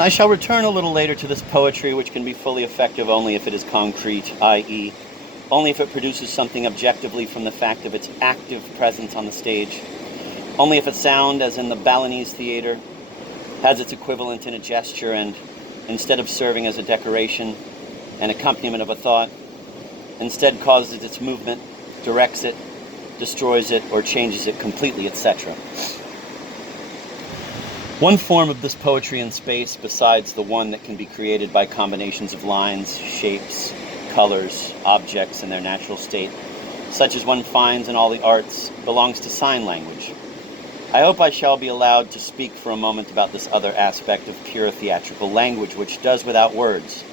I shall return a little later to this poetry, which can be fully effective only if it is concrete, i.e., only if it produces something objectively from the fact of its active presence on the stage, only if a sound, as in the Balinese theater, has its equivalent in a gesture and, instead of serving as a decoration, an accompaniment of a thought, instead causes its movement, directs it, destroys it, or changes it completely, etc. One form of this poetry in space, besides the one that can be created by combinations of lines, shapes, colors, objects in their natural state, such as one finds in all the arts, belongs to sign language. I hope I shall be allowed to speak for a moment about this other aspect of pure theatrical language, which does without words.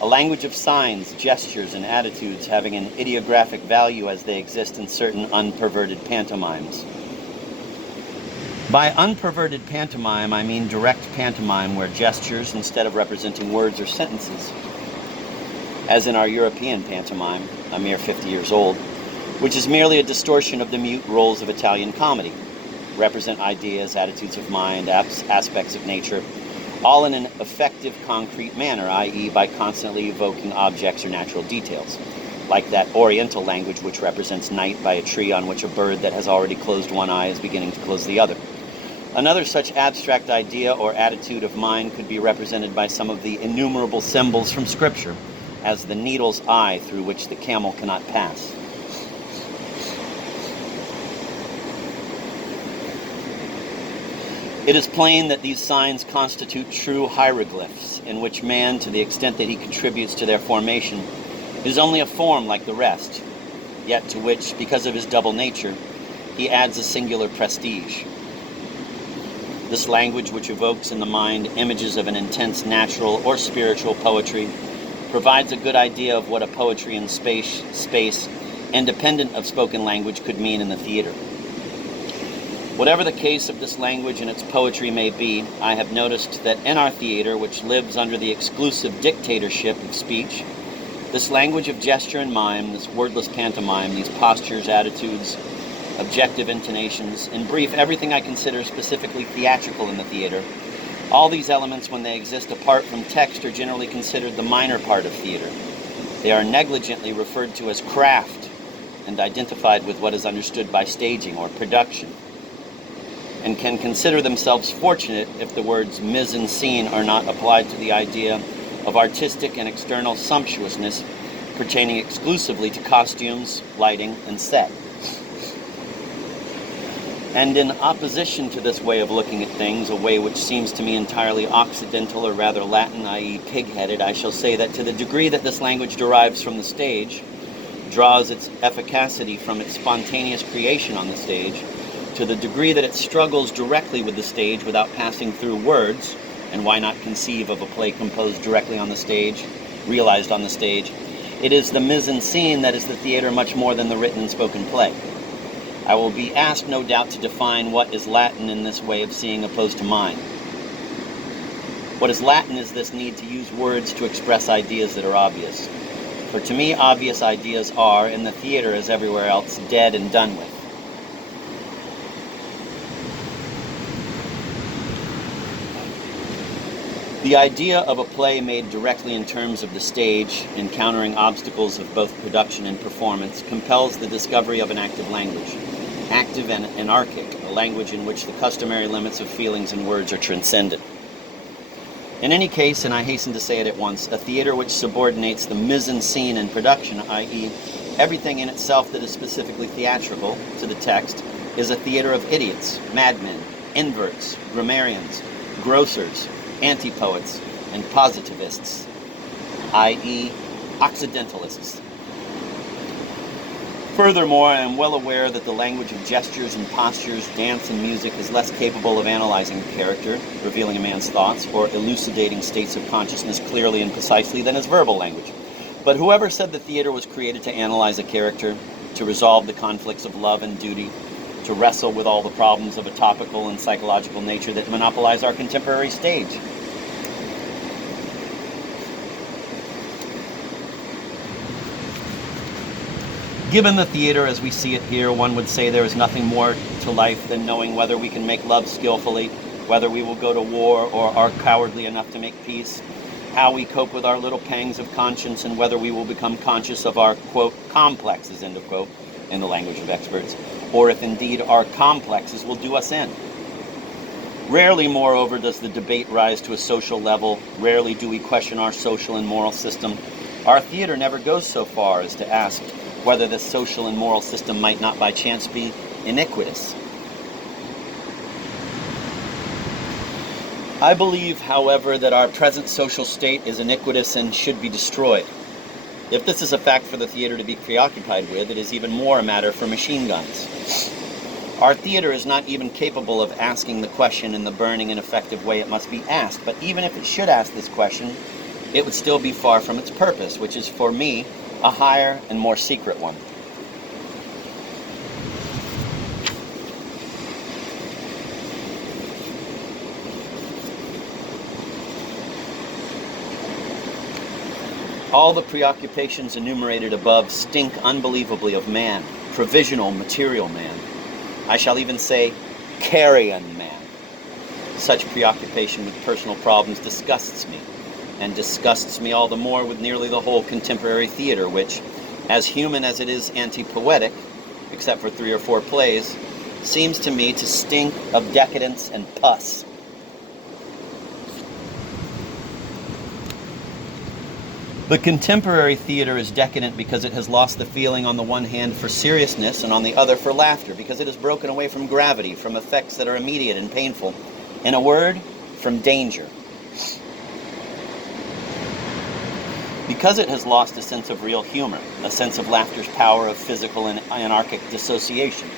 A language of signs, gestures, and attitudes having an ideographic value as they exist in certain unperverted pantomimes. By unperverted pantomime, I mean direct pantomime where gestures, instead of representing words or sentences, as in our European pantomime, a mere 50 years old, which is merely a distortion of the mute roles of Italian comedy, represent ideas, attitudes of mind, aspects of nature, all in an effective, concrete manner, i.e. by constantly evoking objects or natural details, like that Oriental language which represents night by a tree on which a bird that has already closed one eye is beginning to close the other. Another such abstract idea or attitude of mind could be represented by some of the innumerable symbols from Scripture, as the needle's eye through which the camel cannot pass. It is plain that these signs constitute true hieroglyphs, in which man, to the extent that he contributes to their formation, is only a form like the rest, yet to which, because of his double nature, he adds a singular prestige. This language, which evokes in the mind images of an intense natural or spiritual poetry, provides a good idea of what a poetry in space, independent of spoken language, could mean in the theater. Whatever the case of this language and its poetry may be, I have noticed that in our theater, which lives under the exclusive dictatorship of speech, this language of gesture and mime, this wordless pantomime, these postures, attitudes, objective intonations, in brief, everything I consider specifically theatrical in the theater, all these elements, when they exist apart from text, are generally considered the minor part of theater. They are negligently referred to as craft and identified with what is understood by staging or production, and can consider themselves fortunate if the words mise en scene are not applied to the idea of artistic and external sumptuousness pertaining exclusively to costumes, lighting, and set. And in opposition to this way of looking at things, a way which seems to me entirely Occidental, or rather Latin, i.e. pig-headed, I shall say that to the degree that this language derives from the stage, draws its efficacy from its spontaneous creation on the stage, to the degree that it struggles directly with the stage without passing through words, and why not conceive of a play composed directly on the stage, realized on the stage, it is the mise en scene that is the theater much more than the written and spoken play. I will be asked, no doubt, to define what is Latin in this way of seeing opposed to mine. What is Latin is this need to use words to express ideas that are obvious. For to me, obvious ideas are, in the theater as everywhere else, dead and done with. The idea of a play made directly in terms of the stage, encountering obstacles of both production and performance, compels the discovery of an active language, active and anarchic, a language in which the customary limits of feelings and words are transcended. In any case, and I hasten to say it at once, a theater which subordinates the mise en scene in production, i.e. everything in itself that is specifically theatrical, to the text, is a theater of idiots, madmen, inverts, grammarians, grocers, anti-poets, and positivists, i.e. Occidentalists. Furthermore, I am well aware that the language of gestures and postures, dance and music is less capable of analyzing character, revealing a man's thoughts, or elucidating states of consciousness clearly and precisely than is verbal language. But whoever said the theater was created to analyze a character, to resolve the conflicts of love and duty, to wrestle with all the problems of a topical and psychological nature that monopolize our contemporary stage? Given the theater as we see it here, one would say there is nothing more to life than knowing whether we can make love skillfully, whether we will go to war or are cowardly enough to make peace, how we cope with our little pangs of conscience, and whether we will become conscious of our, quote, complexes, end of quote, in the language of experts, or if indeed our complexes will do us in. Rarely, moreover, does the debate rise to a social level. Rarely do we question our social and moral system. Our theater never goes so far as to ask whether this social and moral system might not by chance be iniquitous. I believe, however, that our present social state is iniquitous and should be destroyed. If this is a fact for the theater to be preoccupied with, it is even more a matter for machine guns. Our theater is not even capable of asking the question in the burning and effective way it must be asked, but even if it should ask this question, it would still be far from its purpose, which is for me a higher and more secret one. All the preoccupations enumerated above stink unbelievably of man, provisional material man. I shall even say, carrion man. Such preoccupation with personal problems disgusts me, and disgusts me all the more with nearly the whole contemporary theater, which, as human as it is anti-poetic, except for 3 or 4 plays, seems to me to stink of decadence and pus. The contemporary theater is decadent because it has lost the feeling on the one hand for seriousness and on the other for laughter, because it has broken away from gravity, from effects that are immediate and painful. In a word, from danger. Because it has lost a sense of real humor, a sense of laughter's power of physical and anarchic dissociation.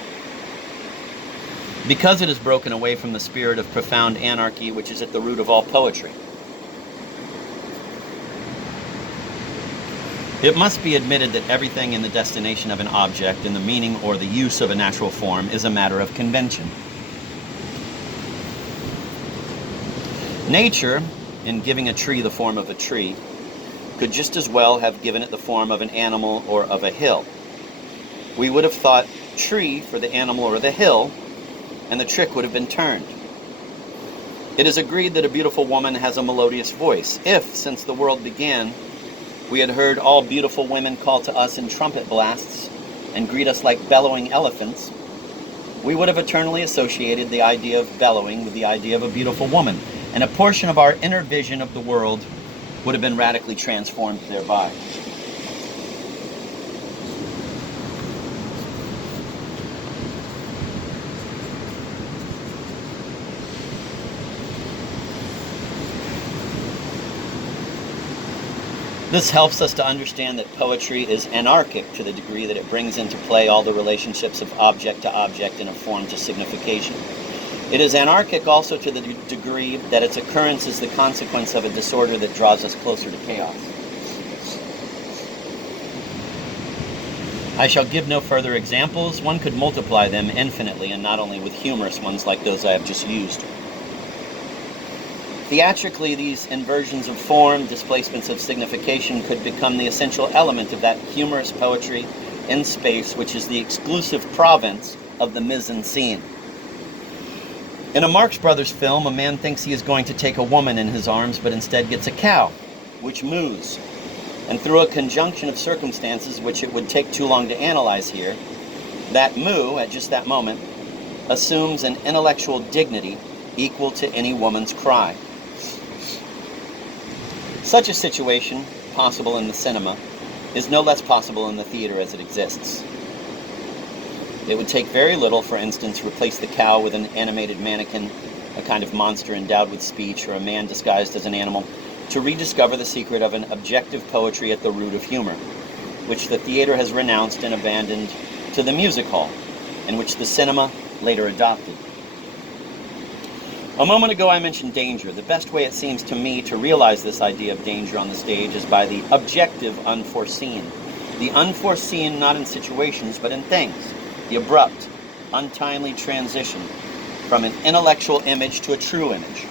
Because it has broken away from the spirit of profound anarchy which is at the root of all poetry. It must be admitted that everything in the destination of an object, in the meaning or the use of a natural form, is a matter of convention. Nature, in giving a tree the form of a tree, could just as well have given it the form of an animal or of a hill. We would have thought tree for the animal or the hill, and the trick would have been turned. It is agreed that a beautiful woman has a melodious voice. If, since the world began, we had heard all beautiful women call to us in trumpet blasts and greet us like bellowing elephants, we would have eternally associated the idea of bellowing with the idea of a beautiful woman, and a portion of our inner vision of the world would have been radically transformed thereby. This helps us to understand that poetry is anarchic to the degree that it brings into play all the relationships of object to object and of form to signification. It is anarchic also to the degree that its occurrence is the consequence of a disorder that draws us closer to chaos. I shall give no further examples. One could multiply them infinitely, and not only with humorous ones like those I have just used. Theatrically, these inversions of form, displacements of signification, could become the essential element of that humorous poetry in space which is the exclusive province of the mise-en-scene. In a Marx Brothers film, a man thinks he is going to take a woman in his arms, but instead gets a cow, which moos. And through a conjunction of circumstances which it would take too long to analyze here, that moo, at just that moment, assumes an intellectual dignity equal to any woman's cry. Such a situation, possible in the cinema, is no less possible in the theater as it exists. It would take very little, for instance, replace the cow with an animated mannequin, a kind of monster endowed with speech, or a man disguised as an animal, to rediscover the secret of an objective poetry at the root of humor, which the theater has renounced and abandoned to the music hall, and which the cinema later adopted. A moment ago I mentioned danger. The best way, it seems to me, to realize this idea of danger on the stage is by the objective unforeseen. The unforeseen not in situations, but in things. The abrupt, untimely transition from an intellectual image to a true image.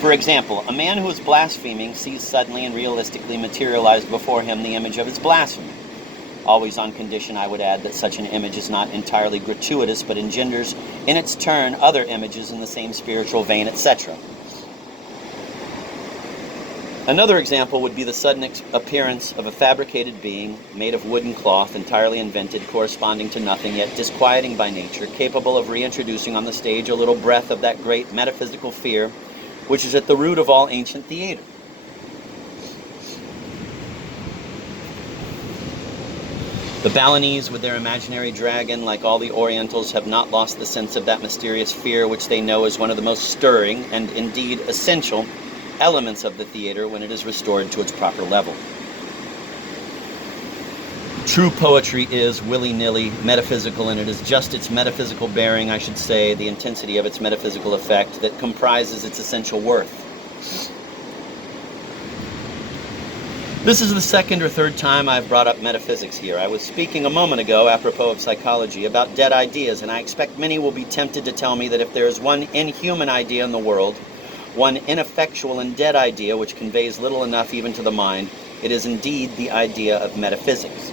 For example, a man who is blaspheming sees suddenly and realistically materialized before him the image of his blasphemy. always on condition, I would add, that such an image is not entirely gratuitous, but engenders in its turn other images in the same spiritual vein, etc. Another example would be the sudden appearance of a fabricated being made of wood and cloth, entirely invented, corresponding to nothing, yet disquieting by nature, capable of reintroducing on the stage a little breath of that great metaphysical fear which is at the root of all ancient theater. The Balinese, with their imaginary dragon, like all the Orientals, have not lost the sense of that mysterious fear which they know is one of the most stirring and indeed essential elements of the theater when it is restored to its proper level. True poetry is willy-nilly metaphysical, and it is just its metaphysical bearing, I should say, the intensity of its metaphysical effect, that comprises its essential worth. This is the second or third time I've brought up metaphysics here. I was speaking a moment ago, apropos of psychology, about dead ideas, and I expect many will be tempted to tell me that if there is one inhuman idea in the world, one ineffectual and dead idea which conveys little enough even to the mind, it is indeed the idea of metaphysics.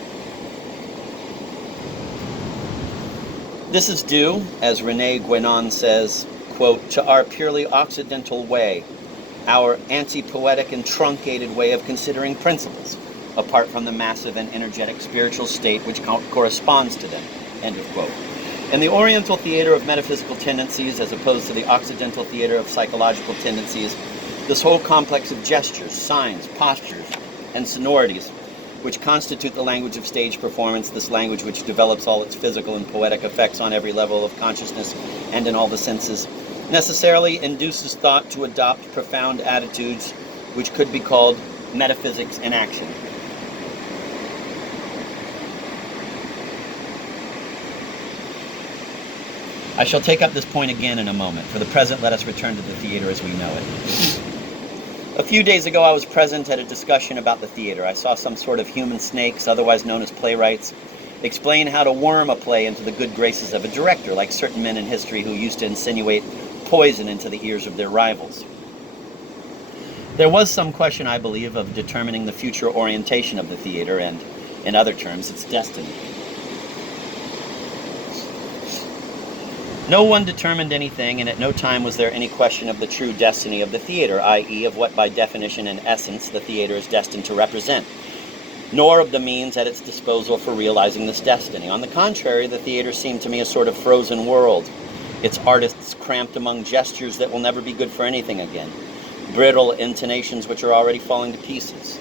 This is due, as René Guénon says, quote, to our purely Occidental way, our anti-poetic and truncated way of considering principles, apart from the massive and energetic spiritual state which corresponds to them, end of quote. In the Oriental theater of metaphysical tendencies, as opposed to the Occidental theater of psychological tendencies, this whole complex of gestures, signs, postures, and sonorities, which constitute the language of stage performance, this language which develops all its physical and poetic effects on every level of consciousness and in all the senses, necessarily induces thought to adopt profound attitudes which could be called metaphysics in action. I shall take up this point again in a moment. For the present, let us return to the theater as we know it. A few days ago, I was present at a discussion about the theater. I saw some sort of human snakes, otherwise known as playwrights, explain how to worm a play into the good graces of a director, like certain men in history who used to insinuate poison into the ears of their rivals. There was some question, I believe, of determining the future orientation of the theater and, in other terms, its destiny. No one determined anything, and at no time was there any question of the true destiny of the theater, i.e., of what by definition and essence the theater is destined to represent, nor of the means at its disposal for realizing this destiny. On the contrary, the theater seemed to me a sort of frozen world, its artists cramped among gestures that will never be good for anything again, brittle intonations which are already falling to pieces,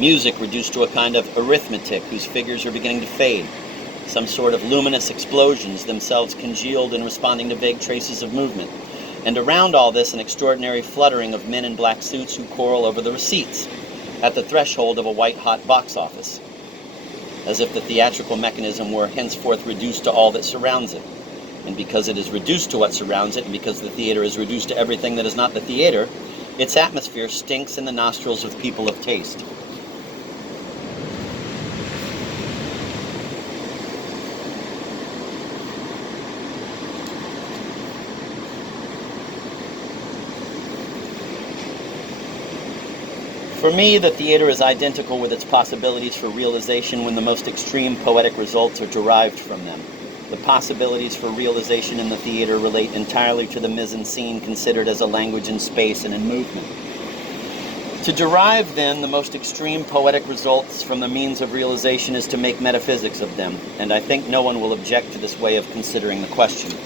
music reduced to a kind of arithmetic whose figures are beginning to fade, some sort of luminous explosions themselves congealed in responding to vague traces of movement, and around all this an extraordinary fluttering of men in black suits who quarrel over the receipts at the threshold of a white-hot box office, as if the theatrical mechanism were henceforth reduced to all that surrounds it. And because it is reduced to what surrounds it, and because the theater is reduced to everything that is not the theater, its atmosphere stinks in the nostrils of people of taste. For me, the theater is identical with its possibilities for realization when the most extreme poetic results are derived from them. The possibilities for realization in the theater relate entirely to the mise-en-scene considered as a language in space and in movement. To derive, then, the most extreme poetic results from the means of realization is to make metaphysics of them, and I think no one will object to this way of considering the question.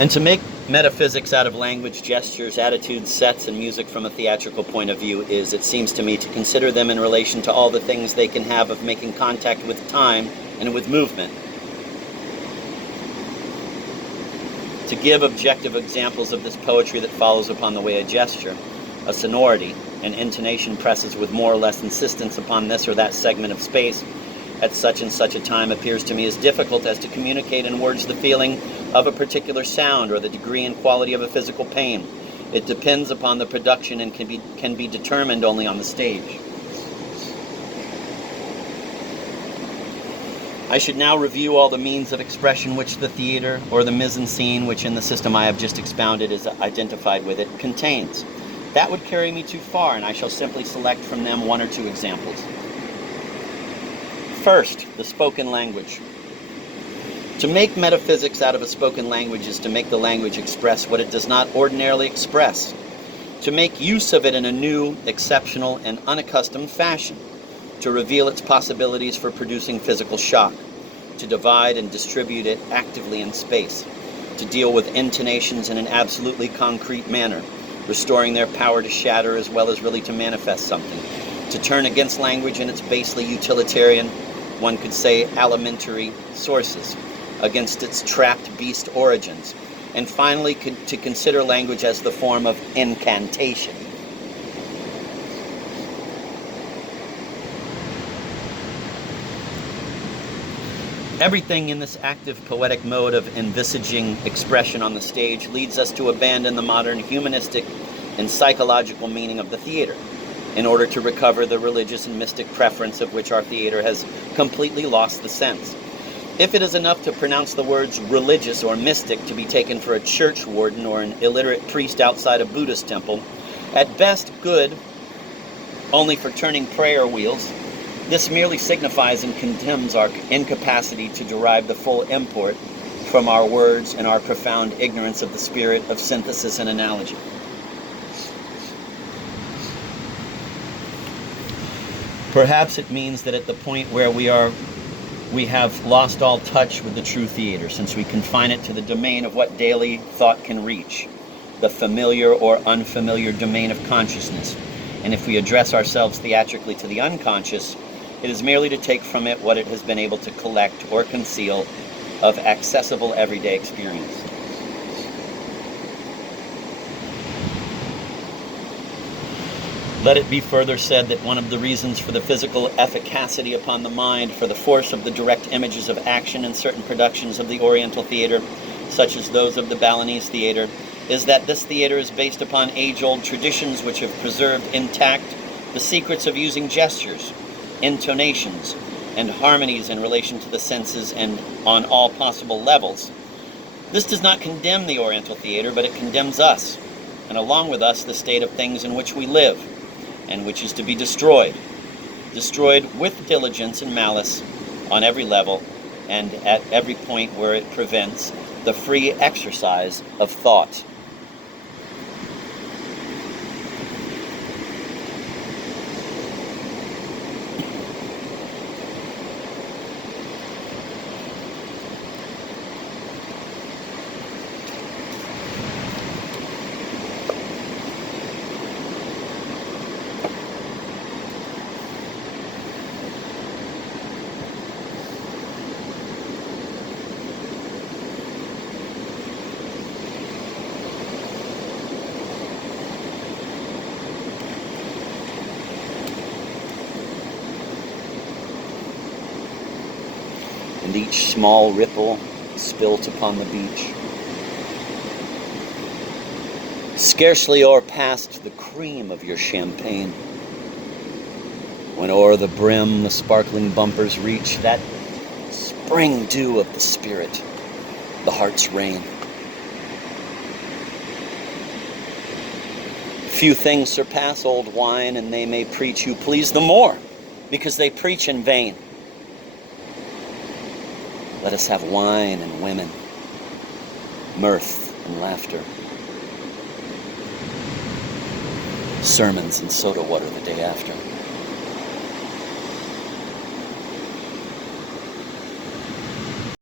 And to make metaphysics out of language, gestures, attitudes, sets, and music from a theatrical point of view is, it seems to me, to consider them in relation to all the things they can have of making contact with time and with movement. To give objective examples of this poetry that follows upon the way a gesture, a sonority, an intonation presses with more or less insistence upon this or that segment of space at such and such a time appears to me as difficult as to communicate in words the feeling of a particular sound or the degree and quality of a physical pain. It depends upon the production and can be determined only on the stage. I should now review all the means of expression which the theater, or the mise-en-scene, which in the system I have just expounded is identified with it, contains. That would carry me too far, and I shall simply select from them one or two examples. First, the spoken language. To make metaphysics out of a spoken language is to make the language express what it does not ordinarily express, to make use of it in a new, exceptional, and unaccustomed fashion, to reveal its possibilities for producing physical shock, to divide and distribute it actively in space, to deal with intonations in an absolutely concrete manner, restoring their power to shatter as well as really to manifest something, to turn against language in its basely utilitarian, one could say alimentary, sources, against its trapped beast origins, and finally to consider language as the form of incantation. Everything in this active poetic mode of envisaging expression on the stage leads us to abandon the modern humanistic and psychological meaning of the theater in order to recover the religious and mystic preference of which our theater has completely lost the sense. If it is enough to pronounce the words religious or mystic to be taken for a church warden or an illiterate priest outside a Buddhist temple, at best good only for turning prayer wheels, this merely signifies and condemns our incapacity to derive the full import from our words and our profound ignorance of the spirit of synthesis and analogy. Perhaps it means that at the point where we have lost all touch with the true theater, since we confine it to the domain of what daily thought can reach, the familiar or unfamiliar domain of consciousness. And if we address ourselves theatrically to the unconscious, it is merely to take from it what it has been able to collect or conceal of accessible everyday experience. Let it be further said that one of the reasons for the physical efficacy upon the mind, for the force of the direct images of action in certain productions of the Oriental theater, such as those of the Balinese theater, is that this theater is based upon age-old traditions which have preserved intact the secrets of using gestures, intonations, and harmonies in relation to the senses and on all possible levels. This does not condemn the Oriental theater, but it condemns us, and along with us the state of things in which we live, and which is to be destroyed with diligence and malice on every level and at every point where it prevents the free exercise of thought. And each small ripple spilt upon the beach. Scarcely o'erpast the cream of your champagne, when o'er the brim the sparkling bumpers reach that spring dew of the spirit, the heart's rain. Few things surpass old wine, and they may preach who please the more, because they preach in vain. Let us have wine and women, mirth and laughter, sermons and soda water the day after.